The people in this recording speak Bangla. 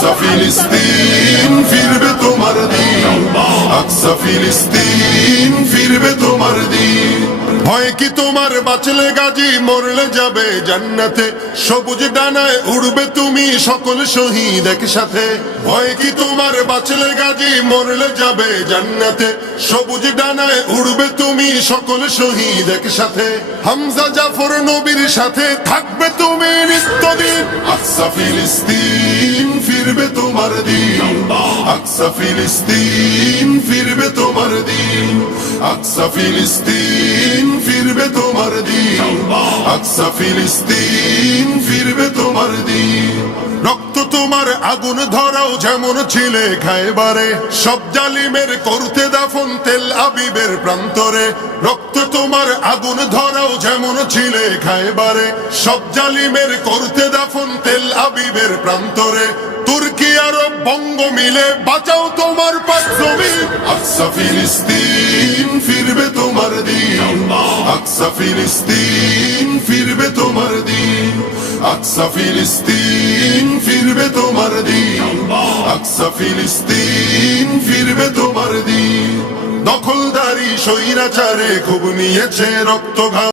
আকসা ফিলিস্তিন ফিরবে তোমার দিন, আকসা ফিলিস্তিন ফিরবে তোমার দিন। হয় কি তোমার বাঁচলে গাজী, মরলে যাবে জান্নাতে, সবুজ ডানায় উড়বে তুমি সকল শহীদ একসাথে। হয় কি তোমার বাঁচলে গাজী, মরলে যাবে জান্নাতে, সবুজ ডানায় উড়বে তুমি সকল শহীদ একসাথে। হামজা জাফর নবীর সাথে থাকবে তুমি নিত্যদিন। আকসা ফিলিস্তিন ফিরবে তোমার দিন, আকসা ফিলিস্তিন ফিরবে তোমার দিন, আকসা ফিলিস্তিন ফিরবে তোমার দিন, আকসা ফিলিস্তিন ফিরবে তোমার দিন। রক্ত তোমার আগুন ধরাও যেমন ছিলে খায়বারে, সব জালিমের করতে দাফন তেল আবিবের প্রান্তরে। রক্ত তোমার আগুন ধরাও যেমন ছিলে খায়বারে, সব জালিমের করতে দাফন তেল আবিবের প্রান্তরে। তুর্কি আরব বঙ্গ মিলে বাঁচাও তোমার পাক জমি। আকসা ফিলিস্তিন ফিরবে তোমার দিন, আকসা ফিলিস্তিন ফিরবে তোমার দিন, আকসা ফিলিস্তিন ফিরবে তোমার দিন, আকসা ফিলিস্তিন ফিরবে তোমার দিন। দখলদারি স্বৈরাচারে খুব নিয়েছে রক্ত ঘাম।